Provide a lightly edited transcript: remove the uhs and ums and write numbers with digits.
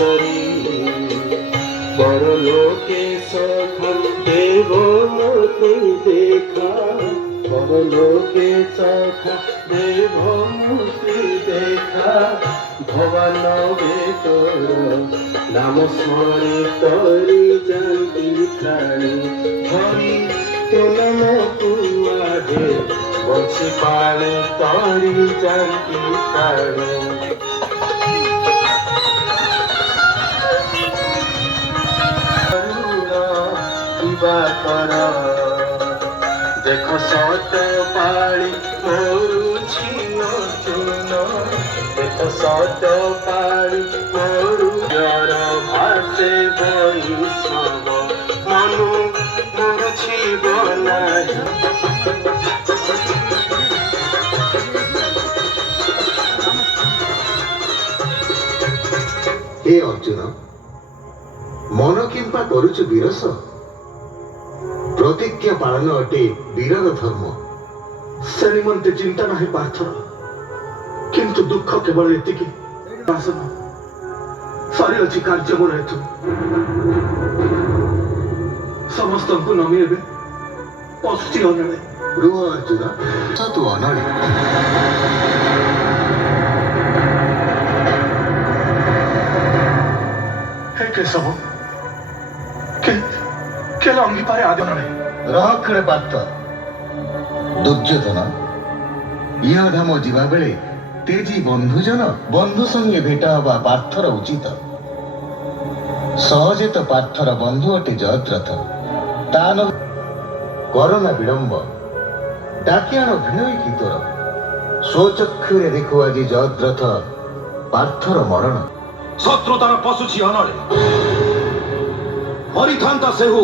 करी परलोके सखा देव मते देखा परलोके सखा देव मते देखा भवन भीतर नाम स्मरे करी जाती प्राणी धरी तो नाम कुआडे बंशी पाणी तरी जाती प्राणी देख सत पाड़ी मरुछि अर्जुन देख सत पाड़ी मरुर भाषे वैष्णव मनु मरुछि बनाई हे अर्जुन मन किंपा करुचु विरस प्रतिज्ञा पालन अटे वीरर धर्म से निमंते चिंता नहीं पार्थर किंतु दुख केवल एतिकी सरी अच्छी कार्य मोर हेतु समस्त को नमी एबे पशुटी अनड़े रुह अर्जुन तू अनड़े हे केशव के लंगी पारे आदि नड़े रखड़े पार्थ दुर्योधन इहाधाम जीवा बेले तेजी बंधुजन बंधु संगे भेट हवा पार्थर उचित सहजे तो पार्थर बंधु अटे जयद्रथ तान करोना विलंब डाकियाण भिनय की तोर स्वचक्षुरे देखु आज जयद्रथ पार्थर मरण शत्रुतार पशुछि अनड़े हरिथांता सेहु